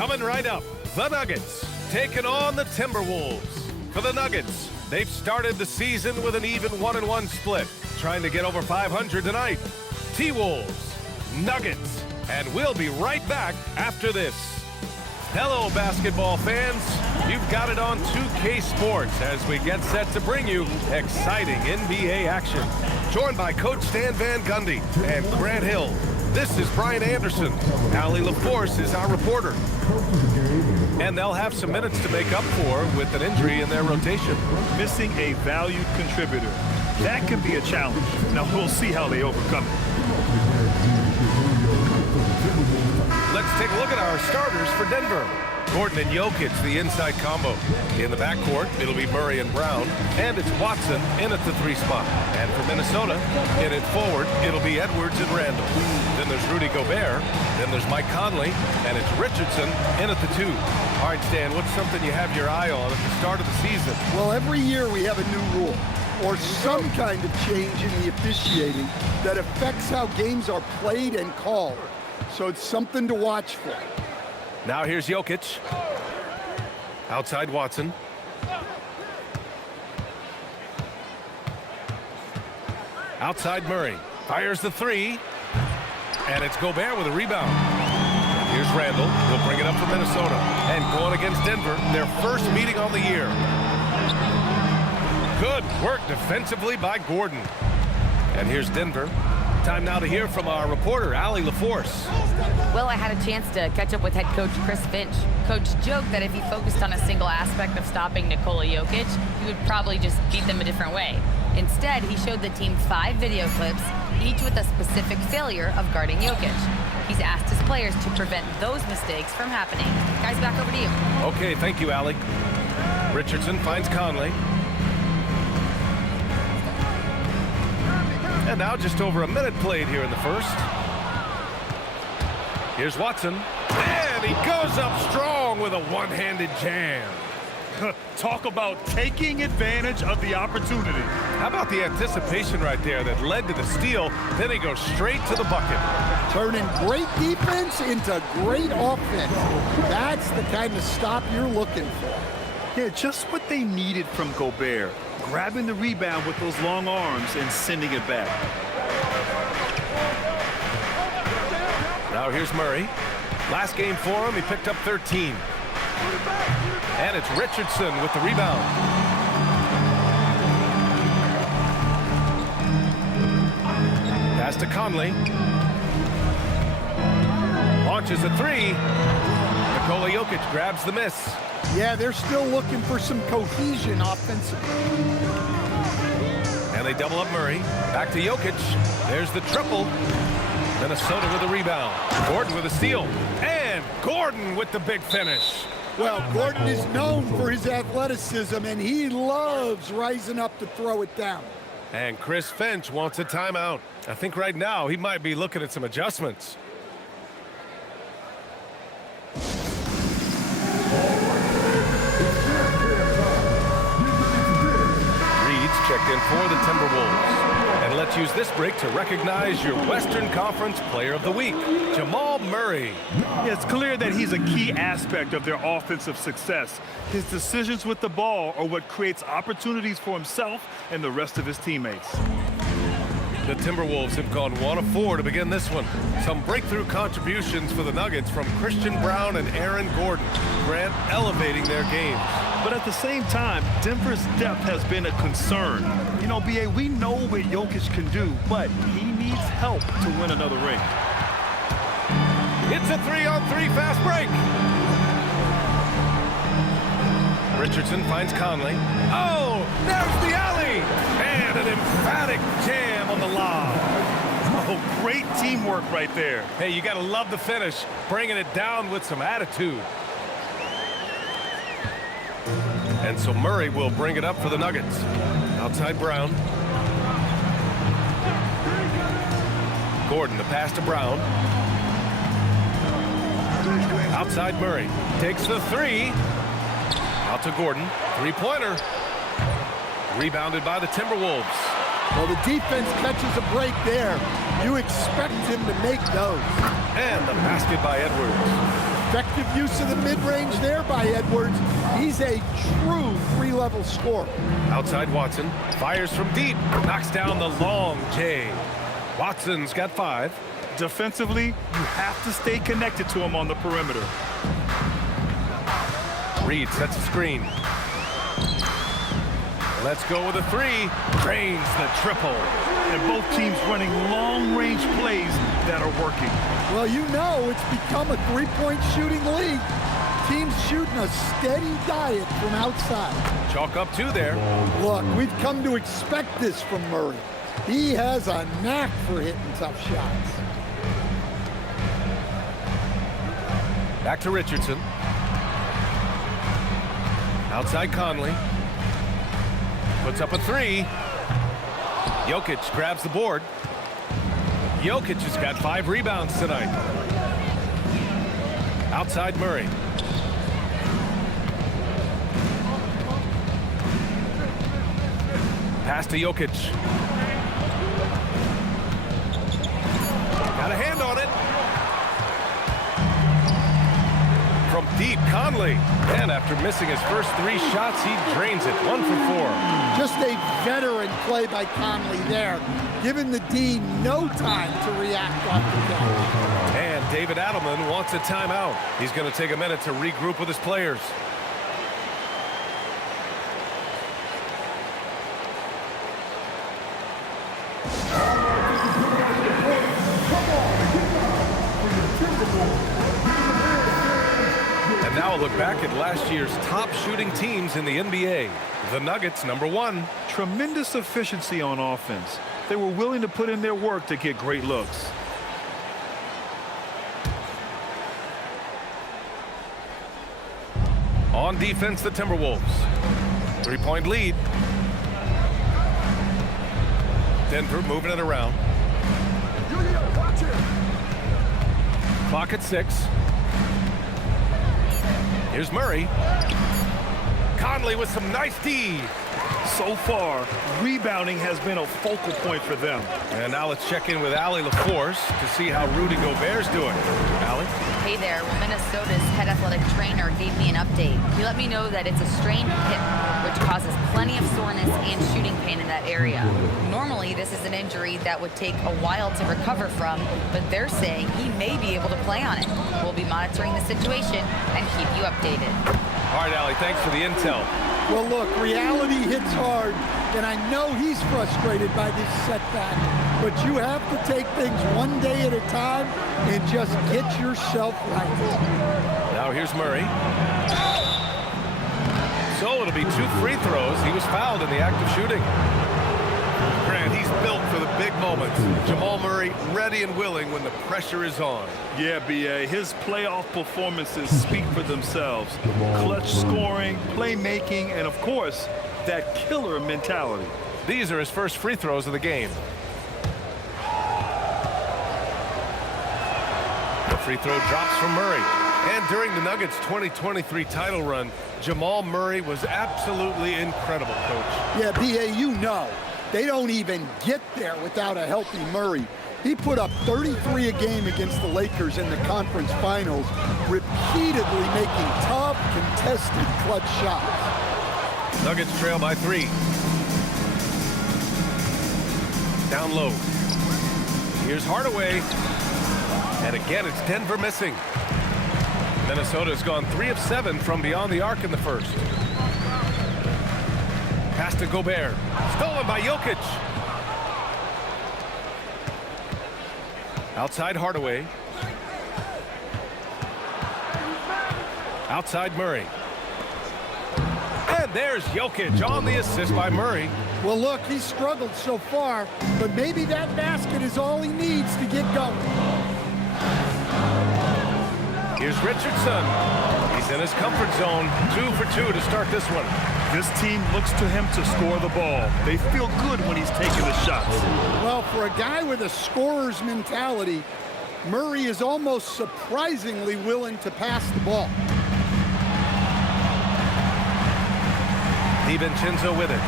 Coming right up, the Nuggets taking on the Timberwolves. For the Nuggets, they've started the season with an even 1-1 split, trying to get over 500 tonight. T-Wolves, Nuggets, and we'll be right back after this. Hello, basketball fans. You've got it on 2K Sports as we get set to bring you exciting NBA action. Joined by Coach Stan Van Gundy and Grant Hill. This is Brian Anderson. Allie LaForce is our reporter. And they'll have some minutes to make up for with an injury in their rotation. Missing a valued contributor. That can be a challenge. Now we'll see how they overcome it. Let's take a look at our starters for Denver. Gordon and Jokic, the inside combo. In the backcourt, it'll be Murray and Brown, and it's Watson in at the 3 spot. And for Minnesota, in it forward, it'll be Edwards and Randall. Then there's Rudy Gobert, then there's Mike Conley, and it's Richardson in at the 2. All right, Stan, what's something you have your eye on at the start of the season? Well, every year we have a new rule, or some kind of change in the officiating that affects how games are played and called. So it's something to watch for. Now here's Jokic. Outside Watson. Outside Murray. Fires the 3. And it's Gobert with a rebound. Here's Randall. He'll bring it up for Minnesota. And going against Denver, their first meeting on the year. Good work defensively by Gordon. And here's Denver. Time now to hear from our reporter, Allie LaForce. Well, I had a chance to catch up with head coach Chris Finch. Coach joked that if he focused on a single aspect of stopping Nikola Jokic, he would probably just beat them a different way. Instead, he showed the team 5 video clips, each with a specific failure of guarding Jokic. He's asked his players to prevent those mistakes from happening. Guys, back over to you. Okay, thank you, Allie. Richardson finds Conley. And now just over a minute played here in the first. Here's Watson. And he goes up strong with a one-handed jam. Talk about taking advantage of the opportunity. How about the anticipation right there that led to the steal? Then he goes straight to the bucket. Turning great defense into great offense. That's the kind of stop you're looking for. Yeah, just what they needed from Gobert. Grabbing the rebound with those long arms and sending it back. Now here's Murray. Last game for him, he picked up 13. And it's Richardson with the rebound. Pass to Conley. Launches a 3. Nikola Jokic grabs the miss. Yeah, they're still looking for some cohesion offensively. And they double up Murray. Back to Jokic. There's the triple. Minnesota with a rebound. Gordon with a steal. And Gordon with the big finish. Well, Gordon is known for his athleticism, and he loves rising up to throw it down. And Chris Finch wants a timeout. I think right now he might be looking at some adjustments. Checked in for the Timberwolves. And let's use this break to recognize your Western Conference Player of the Week, Jamal Murray. Yeah, it's clear that he's a key aspect of their offensive success. His decisions with the ball are what creates opportunities for himself and the rest of his teammates. The Timberwolves have gone 1 of 4 to begin this one. Some breakthrough contributions for the Nuggets from Christian Brown and Aaron Gordon. Grant elevating their games. But at the same time, Denver's depth has been a concern. You know, B.A., we know what Jokic can do, but he needs help to win another ring. It's a 3-on-3 fast break. Richardson finds Conley. Oh, there's the alley! And an emphatic jam on the lob. Oh, great teamwork right there. Hey, you got to love the finish, bringing it down with some attitude. And so Murray will bring it up for the Nuggets. Outside Brown. Gordon, the pass to Brown. Outside Murray. Takes the 3. Out to Gordon. 3-pointer. Rebounded by the Timberwolves. Well, the defense catches a break there. You expect him to make those. And the basket by Edwards. Effective use of the mid-range there by Edwards. He's a true three-level scorer. Outside Watson, fires from deep, knocks down the long J. Watson's got 5. Defensively, you have to stay connected to him on the perimeter. Reed sets a screen. Let's go with a 3. Drains the triple. And both teams running long-range plays that are working. Well, you know it's become a three-point shooting league. Teams shooting a steady diet from outside. Chalk up 2 there. Look, we've come to expect this from Murray. He has a knack for hitting tough shots. Back to Richardson. Outside Conley. Puts up a 3. Jokic grabs the board. Jokic has got 5 rebounds tonight. Outside Murray. Pass to Jokic. Got a hand on it. From deep, Conley. And after missing his first 3 shots, he drains it. 1 for 4. Just a veteran play by Conley there, giving the D no time to react off the catch. And David Adelman wants a timeout. He's going to take a minute to regroup with his players. And now we'll look back at last year's top shooting teams in the NBA. The Nuggets, number 1. Tremendous efficiency on offense. They were willing to put in their work to get great looks. On defense, the Timberwolves. 3-point lead. Denver moving it around. Clock at 6. Here's Murray. Conley with some nice D. So far, rebounding has been a focal point for them. And now let's check in with Allie LaForce to see how Rudy Gobert's doing. Allie? Hey there, well, Minnesota's head athletic trainer gave me an update. He let me know that it's a strained hip, which causes plenty of soreness and shooting pain in that area. Normally, this is an injury that would take a while to recover from, but they're saying he may be able to play on it. We'll be monitoring the situation and keep you updated. All right, Allie, thanks for the intel. Well, look, reality hits hard, and I know he's frustrated by this setback, but you have to take things one day at a time and just get yourself right. Now here's Murray. So it'll be 2 free throws. He was fouled in the act of shooting. Grant, he's built for the big moments. Jamal Murray ready and willing when the pressure is on. Yeah, B.A., his playoff performances speak for themselves. Clutch scoring, playmaking, and of course, that killer mentality. These are his first free throws of the game. The free throw drops from Murray. And during the Nuggets' 2023 title run, Jamal Murray was absolutely incredible, Coach. Yeah, B.A., you know, they don't even get there without a healthy Murray. He put up 33 a game against the Lakers in the conference finals, repeatedly making tough, contested clutch shots. Nuggets trail by 3. Down low. Here's Hardaway. And again, it's Denver missing. Minnesota's gone 3 of 7 from beyond the arc in the first. Pass to Gobert. Stolen by Jokic. Outside Hardaway. Outside Murray. And there's Jokic on the assist by Murray. Well, look, he's struggled so far, but maybe that basket is all he needs to get going. Here's Richardson. He's in his comfort zone. 2 for 2 to start this one. This team looks to him to score the ball. They feel good when he's taking the shots. Well, for a guy with a scorer's mentality, Murray is almost surprisingly willing to pass the ball. DiVincenzo with it.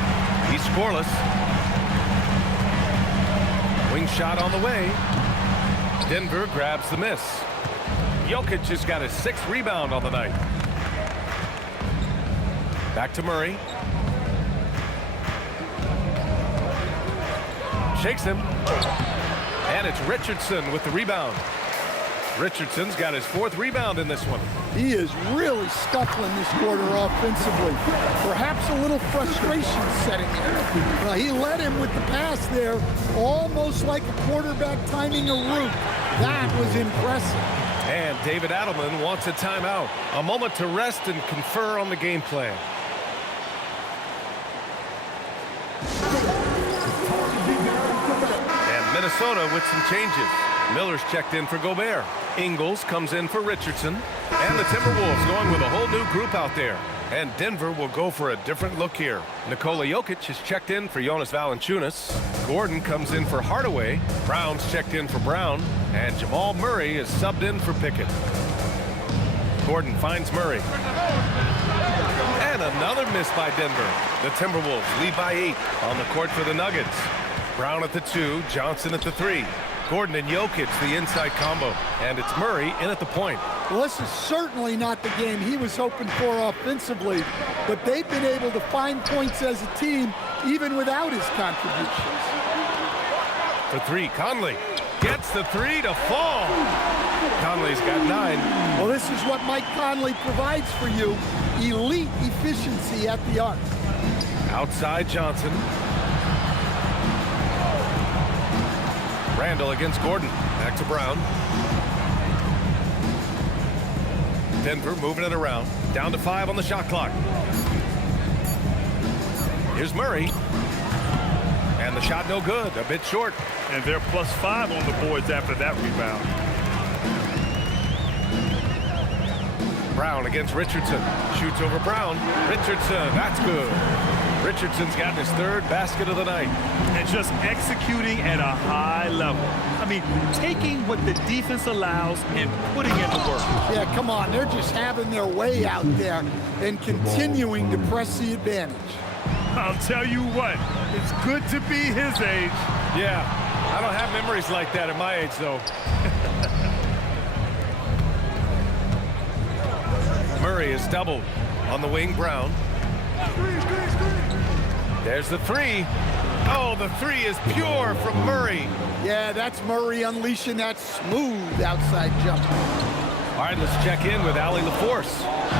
He's scoreless. Wing shot on the way. Denver grabs the miss. Jokic has got his 6th rebound on the night. Back to Murray. Shakes him. And it's Richardson with the rebound. Richardson's got his 4th rebound in this one. He is really scuffling this quarter offensively. Perhaps a little frustration setting in. Well, he led him with the pass there, almost like a quarterback timing a route. That was impressive. And David Adelman wants a timeout. A moment to rest and confer on the game plan. And Minnesota with some changes. Miller's checked in for Gobert. Ingles comes in for Richardson. And the Timberwolves going with a whole new group out there. And Denver will go for a different look here. Nikola Jokic is checked in for Jonas Valanciunas. Gordon comes in for Hardaway. Brown's checked in for Brown. And Jamal Murray is subbed in for Pickett. Gordon finds Murray. And another miss by Denver. The Timberwolves lead by 8 on the court for the Nuggets. Brown at the 2, Johnson at the 3. Gordon and Jokic, the inside combo. And it's Murray in at the point. Well, this is certainly not the game he was hoping for offensively, but they've been able to find points as a team even without his contributions. For 3, Conley gets the 3 to fall. Conley's got 9. Well, this is what Mike Conley provides for you. Elite efficiency at the arc. Outside Johnson. Randall against Gordon. Back to Brown. Denver moving it around. Down to 5 on the shot clock. Here's Murray. And the shot no good. A bit short. And they're +5 on the boards after that rebound. Brown against Richardson. Shoots over Brown. Richardson. That's good. Richardson's gotten his 3rd basket of the night. And just executing at a high level. I mean, taking what the defense allows and putting in the work. Yeah, come on. They're just having their way out there and continuing to press the advantage. I'll tell you what, it's good to be his age. Yeah, I don't have memories like that at my age, though. Murray is doubled on the wing. Brown. There's the 3. Oh, the 3 is pure from Murray. Yeah, that's Murray unleashing that smooth outside jump. All right, let's check in with Allie LaForce.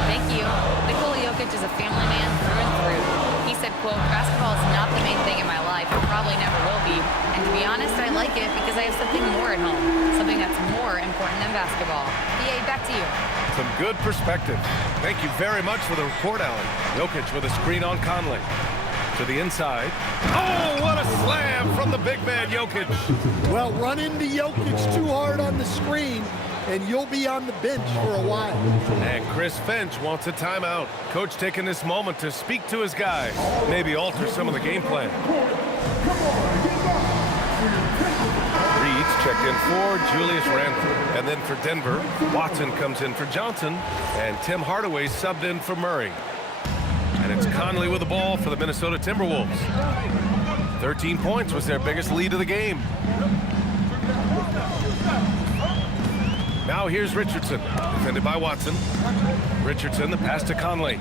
Thank you. Nikola Jokic is a family man through and through. He said, quote, basketball is not the main thing in my life. It probably never will be. And to be honest, I like it because I have something more at home. Something that's more important than basketball. BA, back to you. Some good perspective. Thank you very much for the report, Allie. Jokic with a screen on Conley. To the inside. Oh, what a slam from the big man, Jokic. Well, run into Jokic too hard on the screen, and you'll be on the bench for a while. And Chris Finch wants a timeout. Coach taking this moment to speak to his guys. Maybe alter some of the game plan. Reed's checked in for Julius Randle. And then for Denver, Watson comes in for Johnson. And Tim Hardaway subbed in for Murray. And it's Conley with the ball for the Minnesota Timberwolves. 13 points was their biggest lead of the game. Now here's Richardson, defended by Watson. Richardson, the pass to Conley.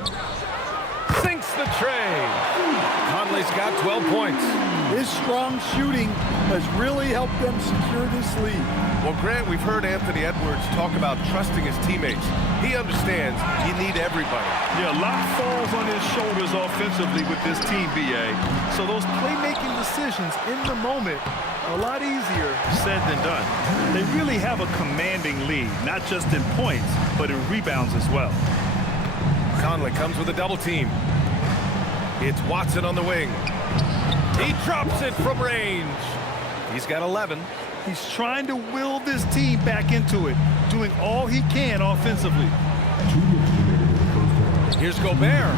Sinks the tray. Conley's got 12 points. His strong shooting has really helped them secure this lead. Well, Grant, we've heard Anthony Edwards talk about trusting his teammates. He understands you need everybody. Yeah, a lot falls on his shoulders offensively with this team, BA. So those playmaking decisions in the moment are a lot easier said than done. They really have a commanding lead, not just in points, but in rebounds as well. Conley comes with a double team. It's Watson on the wing. He drops it from range. He's got 11. He's trying to will this team back into it, doing all he can offensively. Here's Gobert.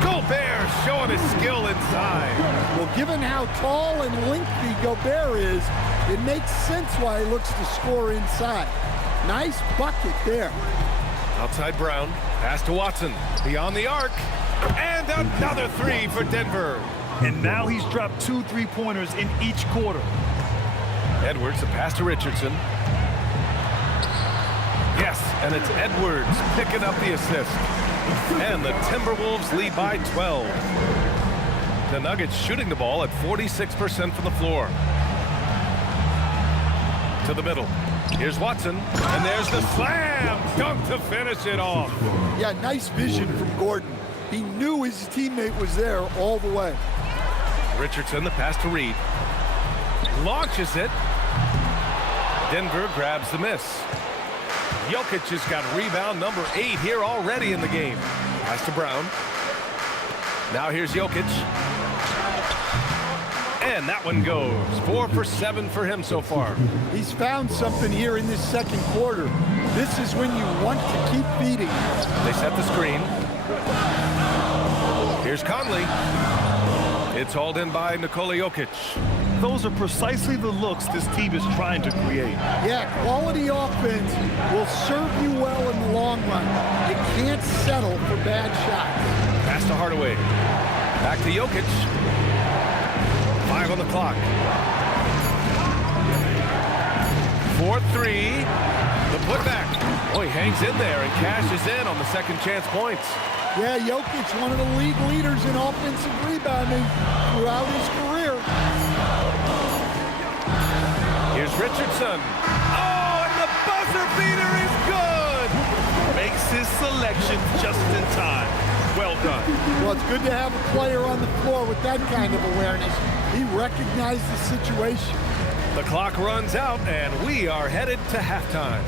Gobert showing his skill inside. Well, given how tall and lengthy Gobert is, it makes sense why he looks to score inside. Nice bucket there. Outside Brown. Pass to Watson. Beyond the arc. And another 3 for Denver. And now he's dropped 2 3-pointers in each quarter. Edwards, a pass to Richardson. Yes, and it's Edwards picking up the assist. And the Timberwolves lead by 12. The Nuggets shooting the ball at 46% from the floor. To the middle. Here's Watson, and there's the slam dunk to finish it off. Yeah, nice vision from Gordon. He knew his teammate was there all the way. Richardson, the pass to Reed. Launches it. Denver grabs the miss. Jokic has got rebound number 8 here already in the game. Pass to Brown. Now here's Jokic. And that one goes. 4 for 7 for him so far. He's found something here in this second quarter. This is when you want to keep feeding. They set the screen. Here's Conley. It's hauled in by Nikola Jokic. Those are precisely the looks this team is trying to create. Yeah, quality offense will serve you well in the long run. You can't settle for bad shots. Pass to Hardaway. Back to Jokic. 5 on the clock. 4-3. The putback. Oh, he hangs in there and cashes in on the second chance points. Yeah, Jokic, one of the league leaders in offensive rebounding throughout his career. Here's Richardson. Oh, and the buzzer beater is good. Makes his selection just in time. Well done. Well, it's good to have a player on the floor with that kind of awareness. He recognized the situation. The clock runs out, and we are headed to halftime.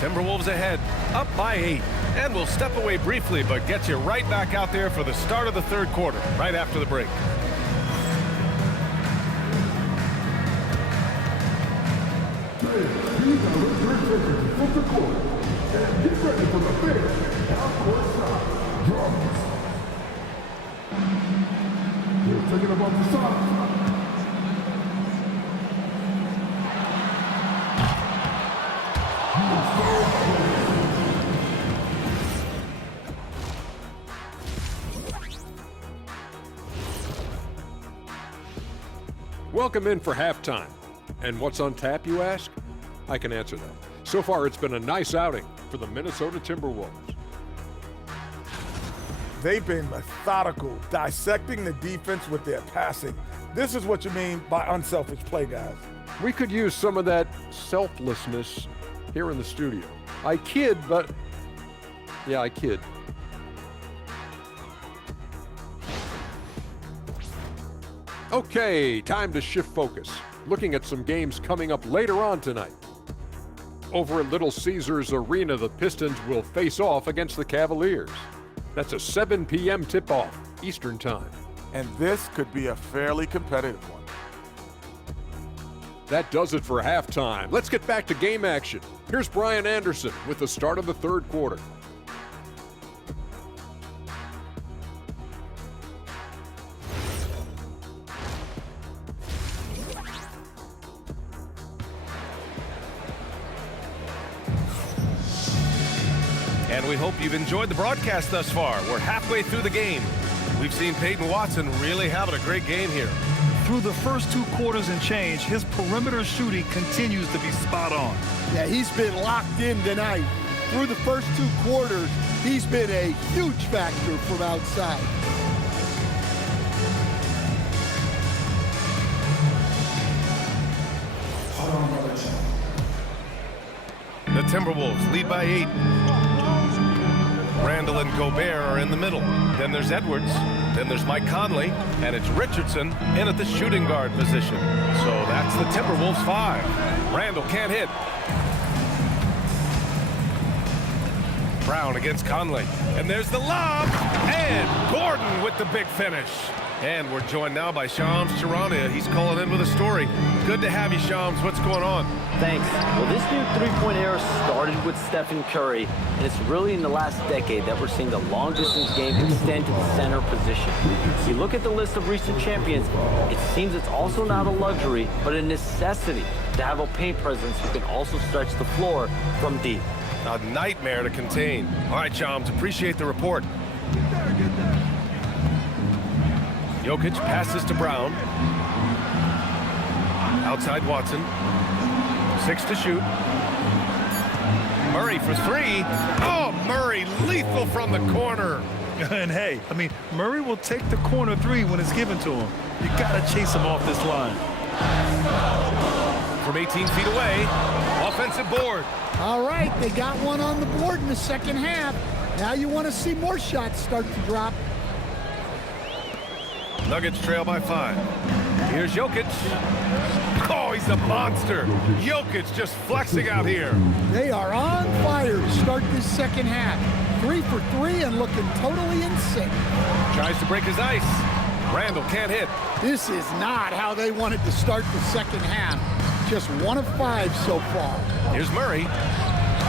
Timberwolves ahead, up by 8. And we'll step away briefly, but get you right back out there for the start of the third quarter, right after the break. Get ready for the big half-court shot. Drums. They're taking them off the side. Welcome in for halftime. And what's on tap, you ask? I can answer that. So far, it's been a nice outing for the Minnesota Timberwolves. They've been methodical, dissecting the defense with their passing. This is what you mean by unselfish play, guys. We could use some of that selflessness here in the studio. I kid, but yeah, I kid. Okay, time to shift focus. Looking at some games coming up later on tonight. Over at Little Caesars Arena, the Pistons will face off against the Cavaliers. That's a 7 p.m. tip-off, Eastern Time. And this could be a fairly competitive one. That does it for halftime. Let's get back to game action. Here's Brian Anderson with the start of the third quarter. And we hope you've enjoyed the broadcast thus far. We're halfway through the game. We've seen Peyton Watson really having a great game here. Through the first 2 quarters and change, his perimeter shooting continues to be spot on. Yeah, he's been locked in tonight. Through the first 2 quarters, he's been a huge factor from outside. The Timberwolves lead by 8. Randall and Gobert are in the middle. Then there's Edwards. Then there's Mike Conley. And it's Richardson in at the shooting guard position. So that's the Timberwolves 5. Randall can't hit. Brown against Conley. And there's the lob. And Gordon with the big finish. And we're joined now by Shams Charania. He's calling in with a story. Good to have you, Shams. What's going on? Thanks. Well, this new three-point era started with Stephen Curry, and it's really in the last decade that we're seeing the long-distance game extend to the center position. If you look at the list of recent champions, it seems it's also not a luxury, but a necessity to have a paint presence who can also stretch the floor from deep. A nightmare to contain. All right, Shams, appreciate the report. Jokic passes to Brown. Outside Watson. 6 to shoot. Murray for three. Oh, Murray lethal from the corner. And hey, I mean, Murray will take the corner three when it's given to him. You got to chase him off this line. From 18 feet away, offensive board. All right, they got one on the board in the second half. Now you want to see more shots start to drop. Nuggets trail by 5. Here's Jokic. Oh, he's a monster. Jokic just flexing out here. They are on fire to start this second half. 3 for 3 and looking totally in sync. Tries to break his ice. Randall can't hit. This is not how they wanted to start the second half. Just 1 of 5 so far. Here's Murray.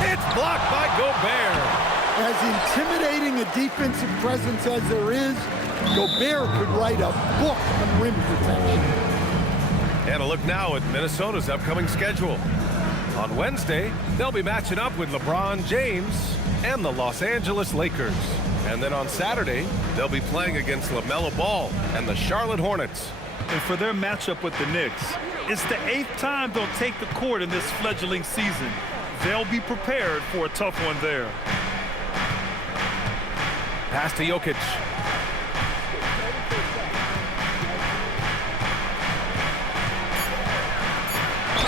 It's blocked by Gobert. As intimidating a defensive presence as there is, Gobert could write a book on rim protection. And a look now at Minnesota's upcoming schedule. On Wednesday, they'll be matching up with LeBron James and the Los Angeles Lakers. And then on Saturday, they'll be playing against LaMelo Ball and the Charlotte Hornets. And for their matchup with the Knicks, it's the 8th time they'll take the court in this fledgling season. They'll be prepared for a tough one there. Pass to Jokic.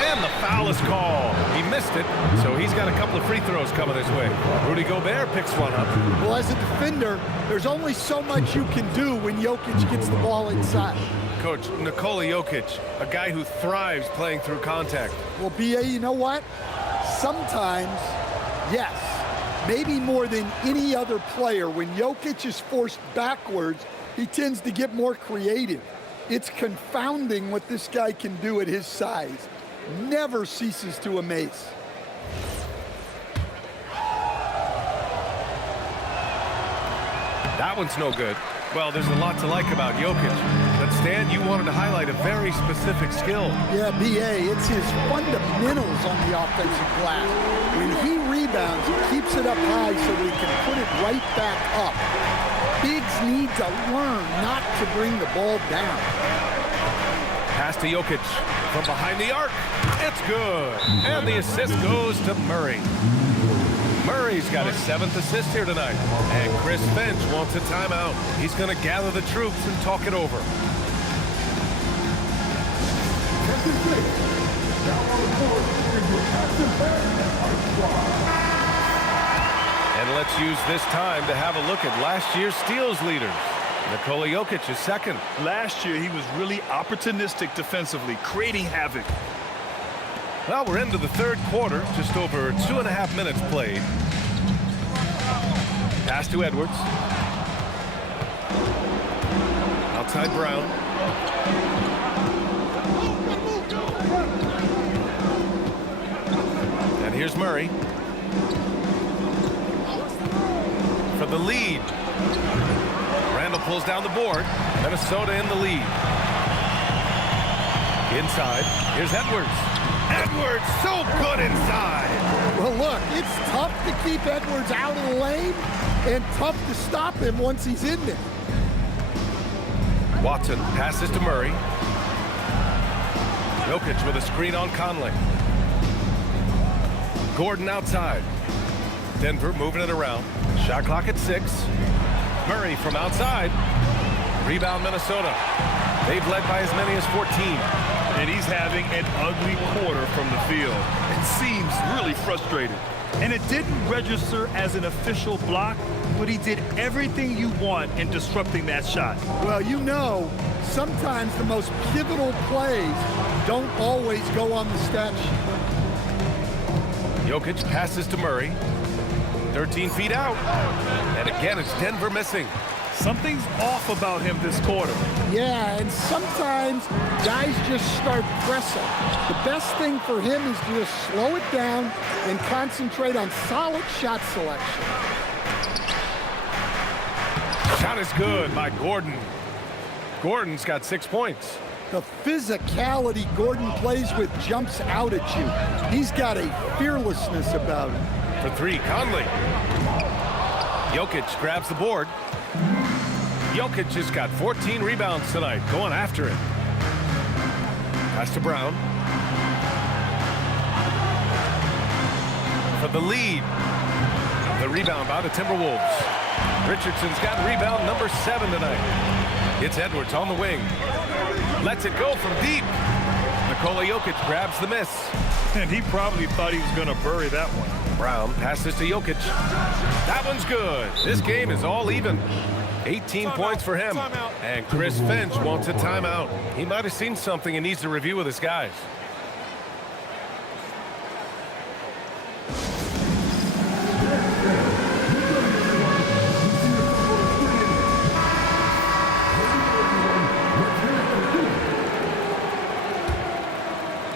And the foul is called. He missed it, so he's got a couple of free throws coming his way. Rudy Gobert picks one up. Well, as a defender, there's only so much you can do when Jokic gets the ball inside. Coach, Nikola Jokic, a guy who thrives playing through contact. Well, B.A., you know what? Sometimes, yes, maybe more than any other player, when Jokic is forced backwards, he tends to get more creative. It's confounding what this guy can do at his size. Never ceases to amaze. That one's no good. Well, there's a lot to like about Jokic. But Stan, you wanted to highlight a very specific skill. Yeah, B.A., it's his fundamentals on the offensive glass. When he rebounds, he keeps it up high so he can put it right back up. Bigs need to learn not to bring the ball down. Pass to Jokic from behind the arc. It's good. And the assist goes to Murray. Murray's got his 7th assist here tonight. And Chris Finch wants a timeout. He's going to gather the troops and talk it over. And let's use this time to have a look at last year's steals leaders. Nikola Jokic is second. Last year, he was really opportunistic defensively, creating havoc. Well, we're into the third quarter, just over 2.5 minutes played. Pass to Edwards. Outside Brown. And here's Murray. For the lead. Randall pulls down the board. Minnesota in the lead. Inside. Here's Edwards. Edwards, so good inside. Well, look, it's tough to keep Edwards out of the lane and tough to stop him once he's in there. Watson passes to Murray. Jokic with a screen on Conley. Gordon outside. Denver moving it around. Shot clock at 6. Murray from outside. Rebound Minnesota. They've led by as many as 14. And he's having an ugly quarter from the field. It seems really frustrated. And it didn't register as an official block, but he did everything you want in disrupting that shot. Well, you know, sometimes the most pivotal plays don't always go on the stat sheet. Jokic passes to Murray. 13 feet out. And again, it's Denver missing. Something's off about him this quarter. Yeah, and sometimes guys just start pressing. The best thing for him is to just slow it down and concentrate on solid shot selection. Shot is good by Gordon. Gordon's got 6 points. The physicality Gordon plays with jumps out at you. He's got a fearlessness about him. For 3, Conley. Jokic grabs the board. Jokic has got 14 rebounds tonight, going after it. Pass to Brown. for the lead. The rebound by the Timberwolves. Richardson's got rebound number 7 tonight. It's Edwards on the wing. Lets it go from deep. Nikola Jokic grabs the miss. And he probably thought he was going to bury that one. Brown passes to Jokic. That one's good. This game is all even. 18 points for him. And Chris Finch wants a timeout. He might have seen something and needs to review with his guys.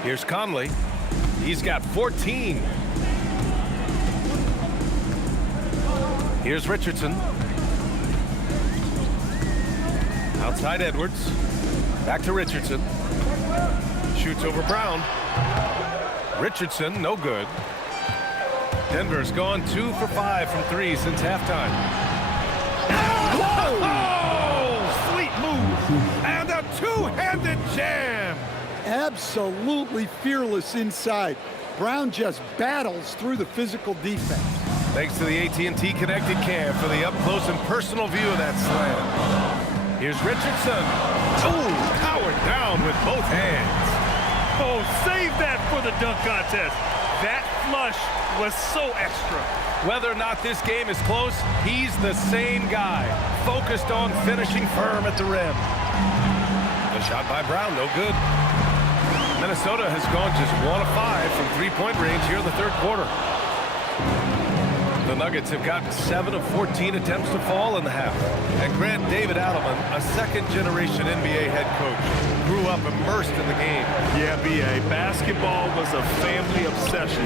Here's Conley. He's got 14. Here's Richardson. Outside Edwards. Back to Richardson. Shoots over Brown. Richardson, no good. Denver's gone 2 for 5 from 3 since halftime. Oh, sweet move. And a two-handed jam. Absolutely fearless inside. Brown just battles through the physical defense. Thanks to the AT&T Connected Cam for the up-close and personal view of that slam. Here's Richardson. Oh, powered down with both hands. Oh, save that for the dunk contest. That flush was so extra. Whether or not this game is close, he's the same guy, focused on finishing firm at the rim. The shot by Brown, no good. Minnesota has gone just 1 of 5 from three-point range here in the third quarter. The Nuggets have gotten 7 of 14 attempts to fall in the half. And Grant David Adelman, a second-generation NBA head coach, grew up immersed in the game. Yeah, B.A., basketball was a family obsession.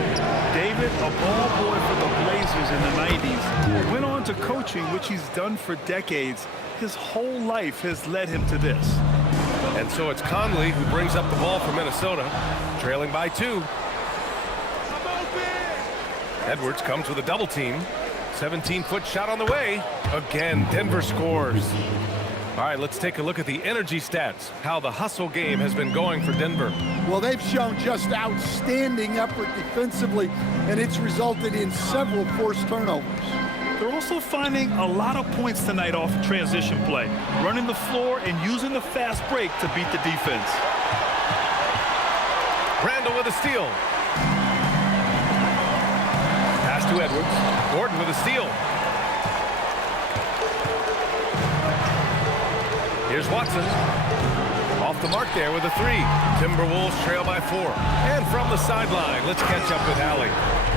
David, a ball boy for the Blazers in the 90s, went on to coaching, which he's done for decades. His whole life has led him to this. And so it's Conley who brings up the ball for Minnesota, trailing by 2. Edwards comes with a double team. 17-foot shot on the way. Again, Denver scores. All right, let's take a look at the energy stats, how the hustle game has been going for Denver. Well, they've shown just outstanding effort defensively, and it's resulted in several forced turnovers. They're also finding a lot of points tonight off transition play, running the floor and using the fast break to beat the defense. Randall with a steal. Pass to Edwards. Gordon with a steal. Here's Watson. Off the mark there with a 3. Timberwolves trail by 4. And from the sideline, let's catch up with Allie.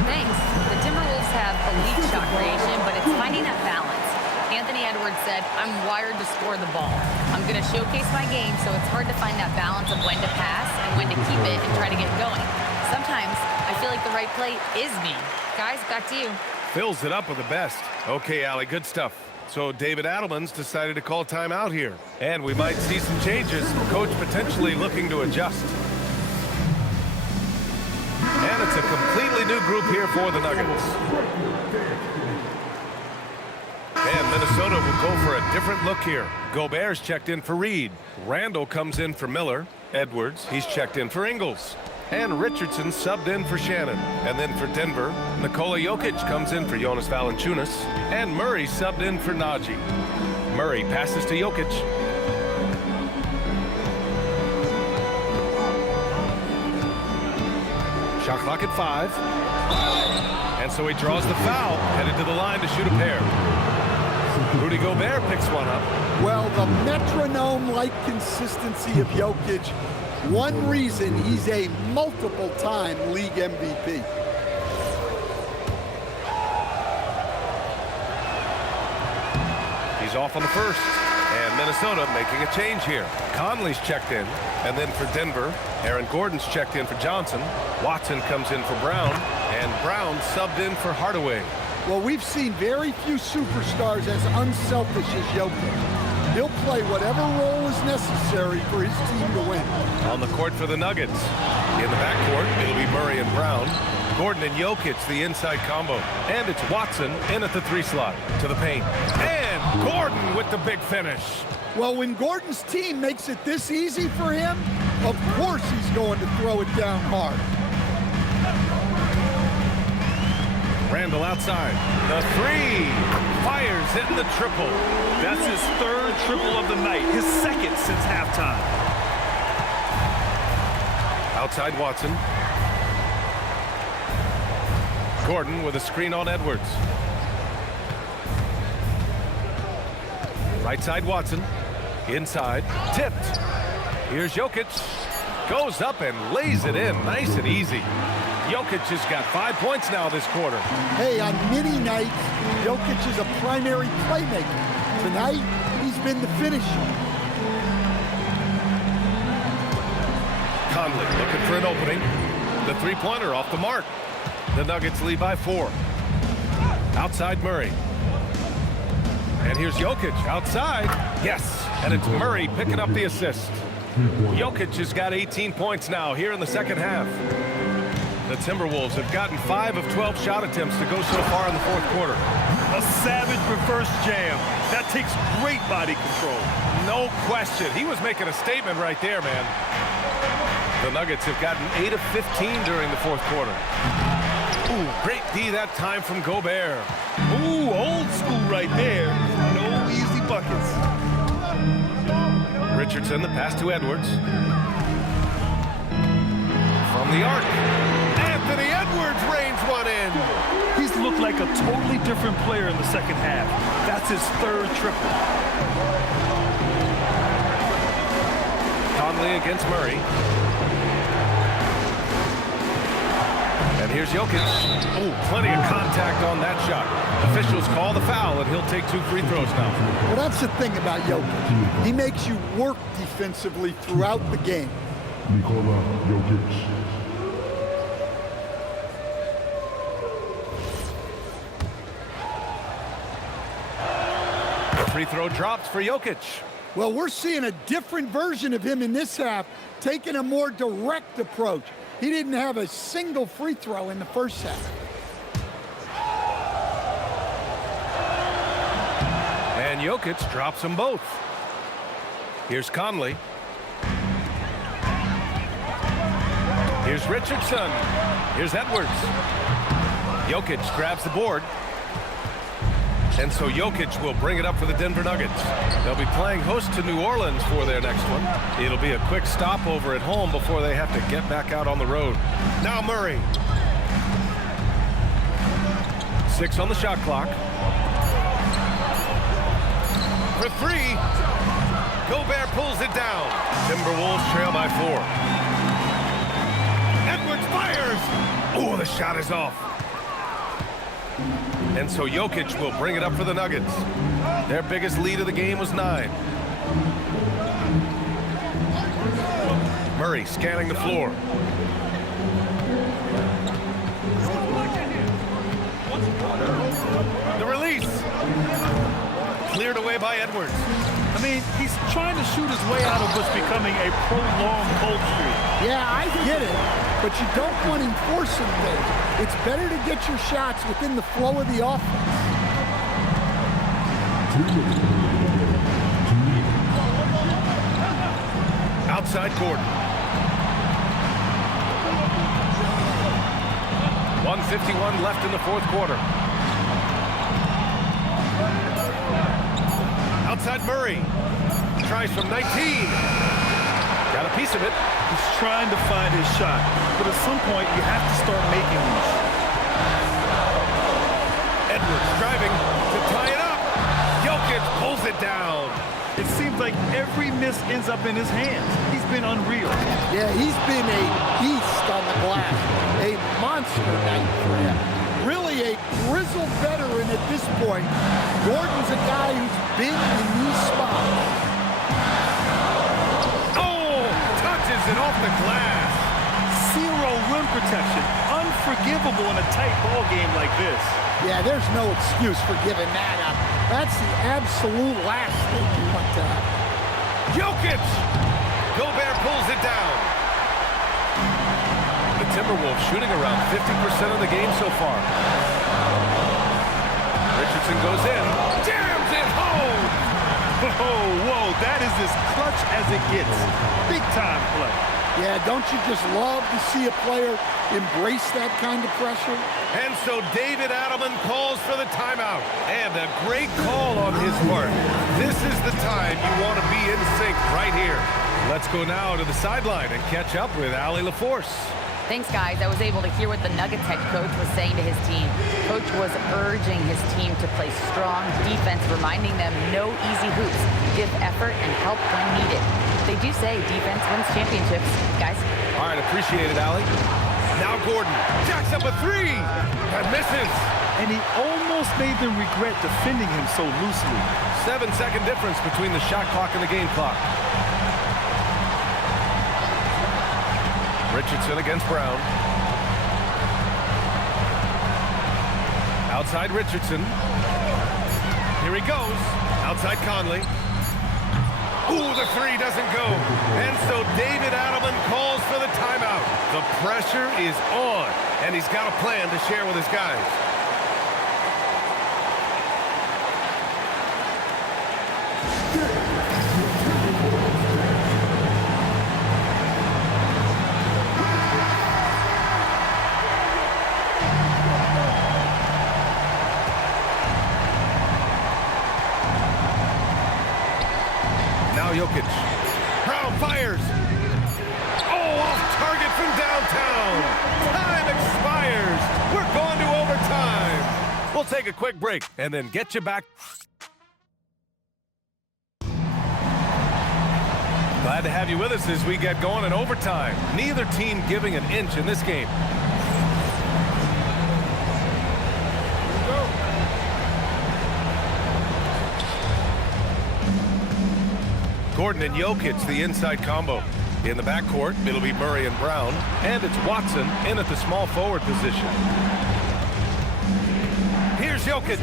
Thanks. The Timberwolves have elite shot creation, but it's finding that balance. Anthony Edwards said, I'm wired to score the ball. I'm going to showcase my game, so it's hard to find that balance of when to pass and when to keep it and try to get going. Sometimes I feel like the right play is me. Guys, back to you. Fills it up with the best. Okay, Allie, good stuff. So David Adelman's decided to call timeout here. And we might see some changes. Coach potentially looking to adjust. And it's a completely new group here for the Nuggets. And Minnesota will go for a different look here. Gobert's checked in for Reed. Randall comes in for Miller. Edwards, he's checked in for Ingles. And Richardson subbed in for Shannon. And then for Denver, Nikola Jokic comes in for Jonas Valanciunas. And Murray subbed in for Najee. Murray passes to Jokic. Shot clock at 5. And so he draws the foul, headed to the line to shoot a pair. Rudy Gobert picks one up. Well, the metronome-like consistency of Jokic, one reason he's a multiple-time league MVP. He's off on the first. And Minnesota making a change here. Conley's checked in. And then for Denver, Aaron Gordon's checked in for Johnson. Watson comes in for Brown. And Brown subbed in for Hardaway. Well, we've seen very few superstars as unselfish as Jokic. He'll play whatever role is necessary for his team to win. On the court for the Nuggets. In the backcourt, it'll be Murray and Brown. Gordon and Jokic, the inside combo. And it's Watson in at the 3 slot to the paint. And Gordon with the big finish. Well, when Gordon's team makes it this easy for him, of course he's going to throw it down hard. Randall outside. The three. Fires in the triple. That's his third triple of the night, his second since halftime. Outside Watson. Gordon with a screen on Edwards. Right side Watson. Inside. Tipped. Here's Jokic. Goes up and lays it in nice and easy. Jokic has got 5 points now this quarter. Hey, on many nights, Jokic is a primary playmaker. Tonight, he's been the finisher. Conley looking for an opening. The three-pointer off the mark. The Nuggets lead by 4. Outside Murray. And here's Jokic outside. Yes, and it's Murray picking up the assist. Jokic has got 18 points now here in the second half. The Timberwolves have gotten 5 of 12 shot attempts to go so far in the fourth quarter. A savage reverse jam. That takes great body control. No question. He was making a statement right there, man. The Nuggets have gotten 8 of 15 during the fourth quarter. Ooh, great D that time from Gobert. Ooh, old school right there. No easy buckets. Richardson, the pass to Edwards. From the arc. Anthony Edwards rains one in. He's looked like a totally different player in the second half. That's his third triple. Conley against Murray. And here's Jokic. Oh, plenty of contact on that shot. Officials call the foul, and he'll take 2 free throws now. Well, that's the thing about Jokic. He makes you work defensively throughout the game. Nikola Jokic. Free throw dropped for Jokic. Well, we're seeing a different version of him in this half, taking a more direct approach. He didn't have a single free throw in the first half. And Jokic drops them both. Here's Conley. Here's Richardson. Here's Edwards. Jokic grabs the board. And so Jokic will bring it up for the Denver Nuggets. They'll be playing host to New Orleans for their next one. It'll be a quick stopover at home before they have to get back out on the road. Now Murray. 6 on the shot clock. For 3. Gobert pulls it down. Timberwolves trail by 4. Edwards fires. Oh, the shot is off. And so Jokic will bring it up for the Nuggets. Their biggest lead of the game was 9. Murray scanning the floor. The release. Cleared away by Edwards. I mean, he's trying to shoot his way out of what's becoming a prolonged cold streak. Yeah, I get it, but you don't want him forcing things. It's better to get your shots within the flow of the offense. Outside Gordon. 1:51 left in the fourth quarter. Outside Murray. Tries from 19. Got a piece of it. He's trying to find his shot, but at some point you have to start making these. Edwards driving to tie it up. Jokic pulls it down. It seems like every miss ends up in his hands. He's been unreal. Yeah, he's been a beast on the glass. A monster night for him. Really a grizzled veteran at this point. Gordon's a guy who's been in these spots. Oh, touches it off the glass. Zero rim protection. Unforgivable in a tight ball game like this. Yeah, there's no excuse for giving that up. That's the absolute last thing you want to have. Jokic! Gobert pulls it down. The Timberwolves shooting around 50% of the game so far. Richardson goes in. Jams it home! Whoa, whoa, that is as clutch as it gets. Big time play. Yeah, don't you just love to see a player embrace that kind of pressure? And so David Adelman calls for the timeout. And a great call on his part. This is the time you want to be in sync right here. Let's go now to the sideline and catch up with Allie LaForce. Thanks, guys. I was able to hear what the Nuggets head coach was saying to his team. Coach was urging his team to play strong defense, reminding them no easy hoops, give effort, and help when needed. They do say defense wins championships, guys. All right, appreciate it, Allie. Now Gordon jacks up a three and misses. And he almost made them regret defending him so loosely. 7-second difference between the shot clock and the game clock. Richardson against Brown. Outside Richardson. Here he goes. Outside Conley. Ooh, the three doesn't go. And so David Adelman calls for the timeout. The pressure is on, and he's got a plan to share with his guys. Jokic. Brown fires. Oh, off target from downtown. Time expires. We're going to overtime. We'll take a quick break and then get you back. Glad to have you with us as we get going in overtime. Neither team giving an inch in this game. Gordon and Jokic, the inside combo. In the backcourt, it'll be Murray and Brown. And it's Watson in at the small forward position. Here's Jokic.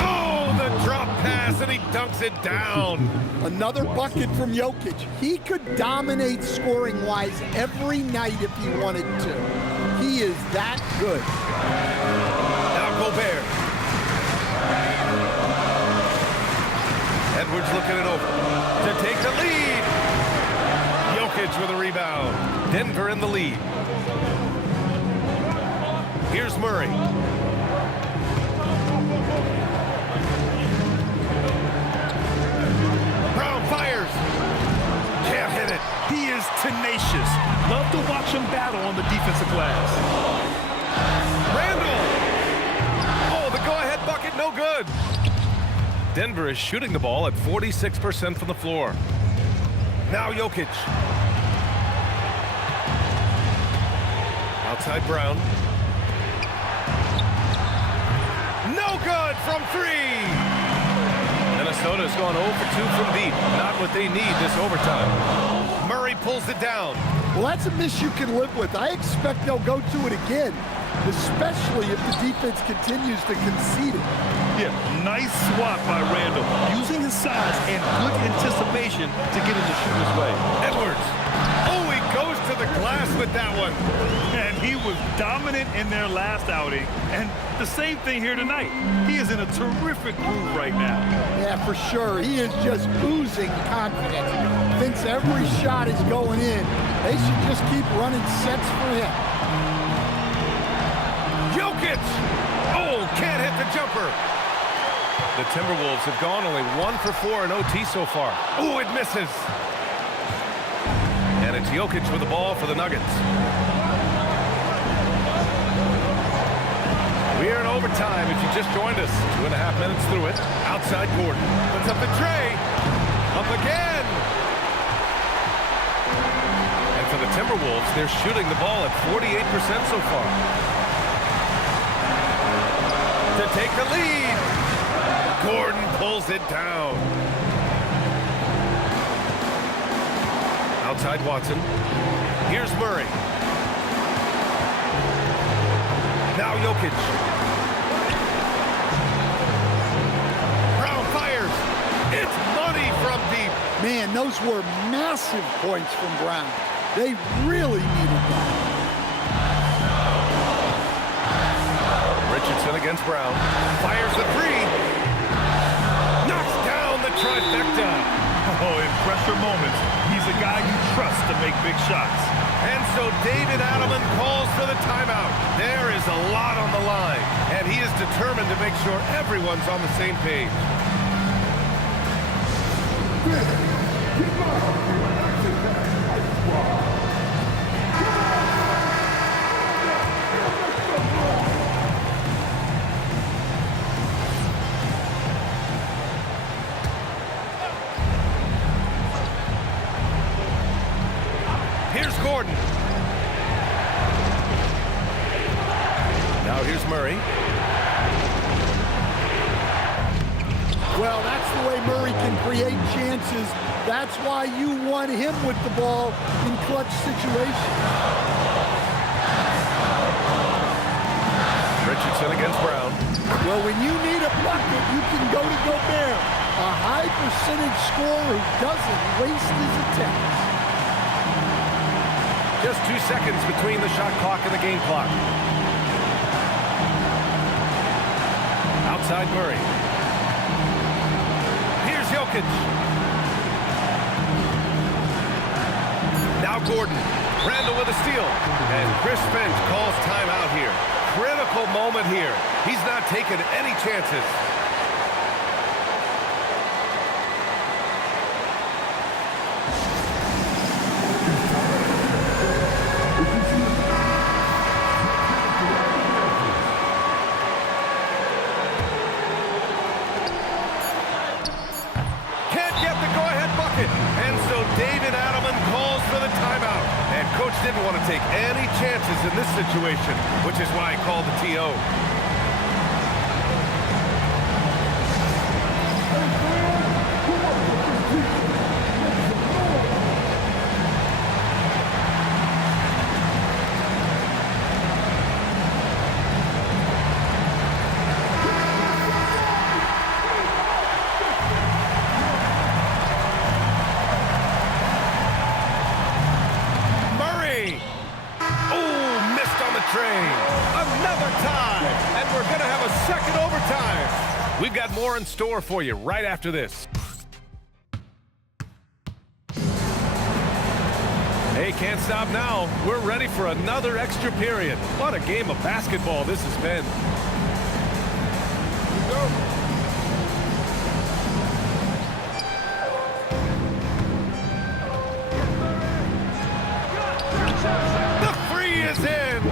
Oh, the drop pass, and he dunks it down. Another bucket from Jokic. He could dominate scoring-wise every night if he wanted to. He is that good. Now Gobert. Edwards looking it over to take the lead. Jokic with a rebound. Denver in the lead. Here's Murray. Brown fires. Can't hit it. He is tenacious. Love to watch him battle on the defensive glass. Randall. Oh, the go-ahead bucket, no good. Denver is shooting the ball at 46% from the floor. Now Jokic. Outside Brown. No good from three. Minnesota's gone 0 for 2 from deep. Not what they need this overtime. Murray pulls it down. Well, that's a miss you can live with. I expect they'll go to it again, especially if the defense continues to concede it. Yeah, nice swat by Randall, using his size and good anticipation to get him to shoot his way. Edwards. Oh, he goes to the glass with that one. And he was dominant in their last outing. And the same thing here tonight. He is in a terrific groove right now. Yeah, for sure. He is just oozing confidence. Thinks every shot is going in. They should just keep running sets for him. Jokic. Oh, can't hit the jumper. The Timberwolves have gone only 1 for 4 in OT so far. Oh, it misses. And it's Jokic with the ball for the Nuggets. We are in overtime if you just joined us. 2.5 minutes through it. Outside Gordon. Puts up the tray. Up again. And for the Timberwolves, they're shooting the ball at 48% so far. To take the lead. Gordon pulls it down. Outside Watson. Here's Murray. Now Jokic. Brown fires. It's money from deep. Man, those were massive points from Brown. They really needed that. Richardson against Brown. Fires the three. Knocks down the trifecta. Oh, in pressure moments, he's a guy you trust to make big shots. And so David Adelman calls for the timeout. There is a lot on the line, and he is determined to make sure everyone's on the same page. Here's Gordon. Now here's Murray. Well, that's the way Murray can create chances. That's why you want him with the ball in clutch situations. Richardson against Brown. Well, when you need a bucket, you can go to Gobert, a high percentage scorer who doesn't waste his attempts. Just 2 seconds between the shot clock and the game clock. Outside Murray. Here's Jokic. Now Gordon. Randall with a steal. And Chris Finch calls timeout here. Critical moment here. He's not taking any chances. And so David Adelman calls for the timeout. And coach didn't want to take any chances in this situation, which is why he called the TO. Another tie, and we're going to have a second overtime. We've got more in store for you right after this. Hey, can't stop now. We're ready for another extra period. What a game of basketball this has been. The three is in.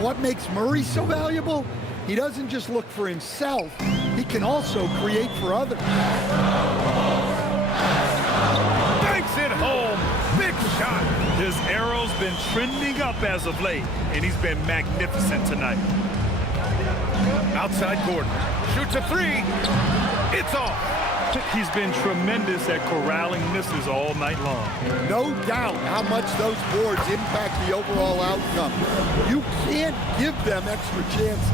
What makes Murray so valuable? He doesn't just look for himself, he can also create for others. Banks it home. Big shot. His arrow's been trending up as of late, and he's been magnificent tonight. Outside Gordon. Shoots a three. It's off. He's been tremendous at corralling misses all night long. No doubt how much those boards impact the overall outcome. You can't give them extra chances.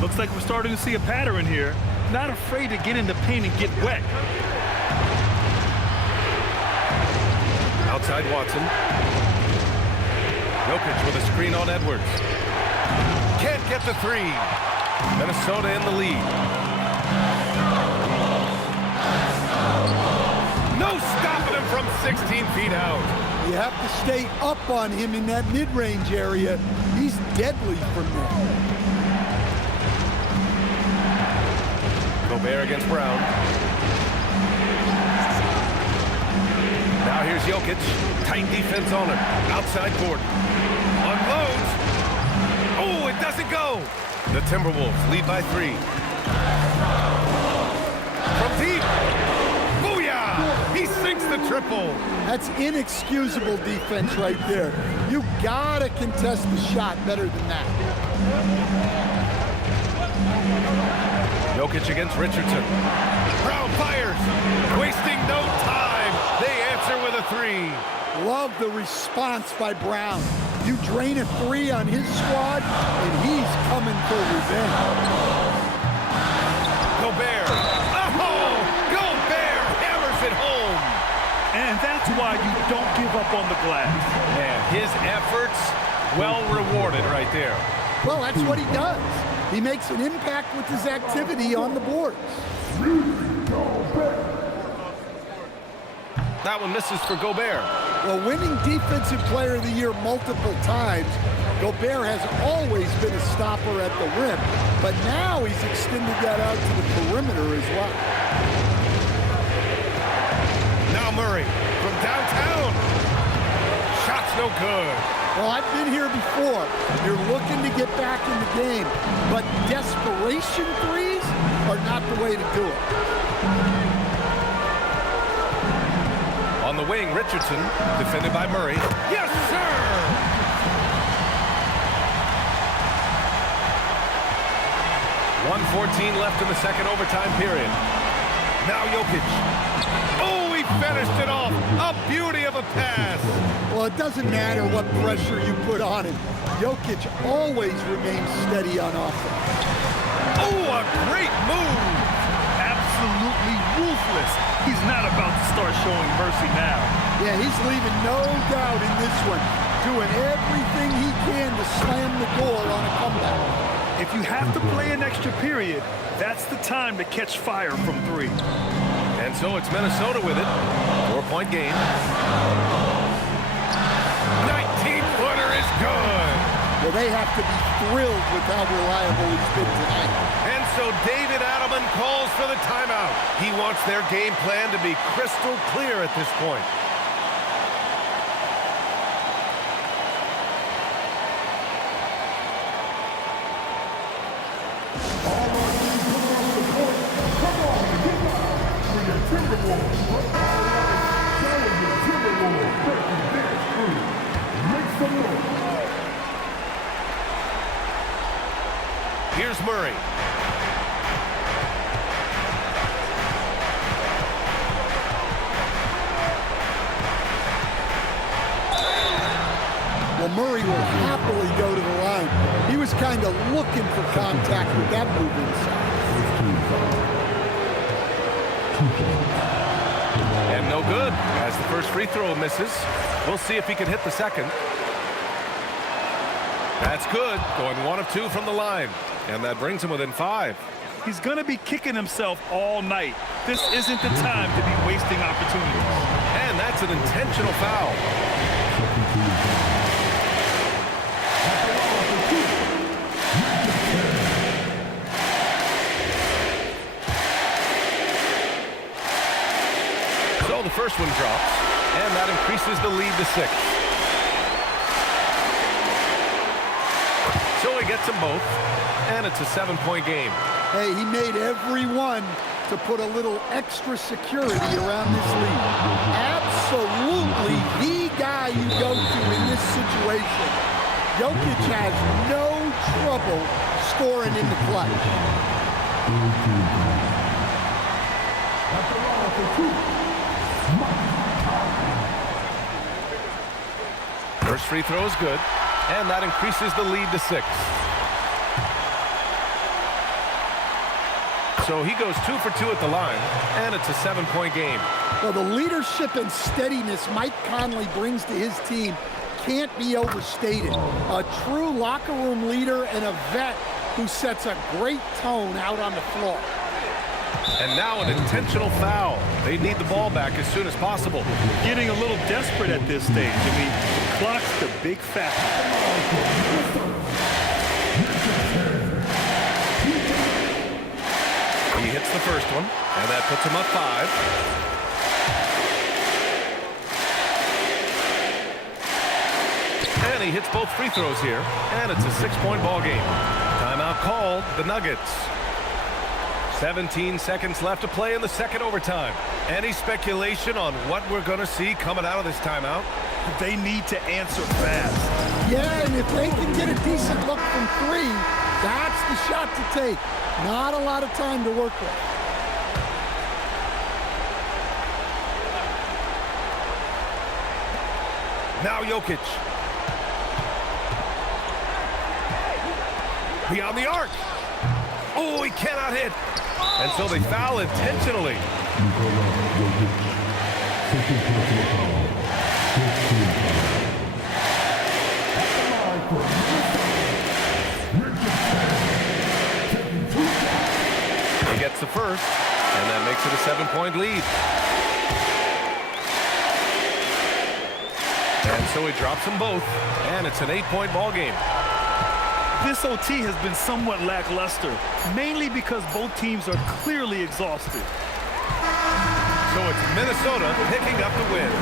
Looks like we're starting to see a pattern here. Not afraid to get in the paint and get wet. Outside Watson. Jokic with a screen on Edwards. Can't get the three. Minnesota in the lead. No stopping him from 16 feet out. You have to stay up on him in that mid-range area. He's deadly from there. Gobert against Brown. Now here's Jokic. Tight defense on him. Outside Gordon. Unloads. Oh, it doesn't go. The Timberwolves lead by 3. From deep. Booyah! He sinks the triple. That's inexcusable defense right there. You gotta contest the shot better than that. Jokic against Richardson. Brown fires. Wasting no time. They answer with a 3. Love the response by Brown. You drain a 3 on his squad, and he's coming for revenge. Gobert. Oh! Gobert hammers it home. And that's why you don't give up on the glass. And his efforts well rewarded right there. Well, that's what he does. He makes an impact with his activity on the boards. That one misses for Gobert. Well, winning Defensive Player of the Year multiple times, Gobert has always been a stopper at the rim, but now he's extended that out to the perimeter as well. Now Murray from downtown. Shot's no good. Well, I've been here before. You're looking to get back in the game, but desperation threes are not the way to do it. On the wing, Richardson, defended by Murray. Yes, sir! .114 left in the second overtime period. Now Jokic. Oh, he finished it off. A beauty of a pass. Well, it doesn't matter what pressure you put on him. Jokic always remains steady on offense. Oh, a great move. Absolutely ruthless. He's not about to start showing mercy now. Yeah, he's leaving no doubt in this one, doing everything he can to slam the door on a comeback. If you have to play an extra period, that's the time to catch fire from three. And so it's Minnesota with it. 4-point game. 19-footer is good. Well, they have to be thrilled with how reliable he's been tonight. And so David Adelman calls for the timeout. He wants their game plan to be crystal clear at this point. Here's Murray. Well, Murray will happily go to the line. He was kind of looking for contact with that move inside. And no good as the first free throw misses. We'll see if he can hit the second. That's good, going 1 of 2 from the line. And that brings him within 5. He's going to be kicking himself all night. This isn't the time to be wasting opportunities. And that's an intentional foul. So the first one drops, and that increases the lead to 6. So he gets them both, and it's a 7-point game. Hey, he made every one to put a little extra security around this lead. Absolutely the guy you go to in this situation. Jokic has no trouble scoring in the clutch. First free throw is good, and that increases the lead to 6. So he goes 2 for 2 at the line, and it's a 7-point game. Well, the leadership and steadiness Mike Conley brings to his team can't be overstated. A true locker room leader and a vet who sets a great tone out on the floor. And now an intentional foul. They need the ball back as soon as possible. Getting a little desperate at this stage. I mean, the clock's the big factor. He hits the first one, and that puts him up 5. And he hits both free throws here, and it's a 6-point ball game. Timeout called, the Nuggets. 17 seconds left to play in the second overtime. Any speculation on what we're going to see coming out of this timeout? They need to answer fast. Yeah, and if they can get a decent look from 3, that's the shot to take. Not a lot of time to work with. Now Jokic. Beyond the arc. Oh, he cannot hit. And so they foul intentionally. He gets the first, and that makes it a 7-point lead. so he drops them both, and it's an 8-point ball game. This OT has been somewhat lackluster, mainly because both teams are clearly exhausted. So it's Minnesota picking up the win.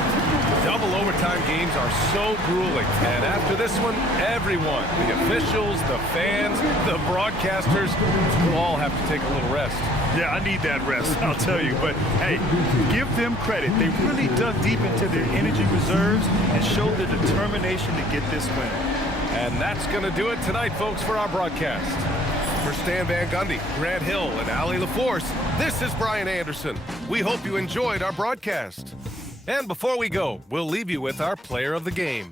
Double overtime games are so grueling, and after this one, everyone, the officials, the fans, the broadcasters, will all have to take a little rest. Yeah, I need that rest, I'll tell you. But, hey, give them credit. They really dug deep into their energy reserves and showed the determination to get this win. And that's going to do it tonight, folks, for our broadcast. For Stan Van Gundy, Grant Hill, and Allie LaForce, this is Brian Anderson. We hope you enjoyed our broadcast. And before we go, we'll leave you with our player of the game.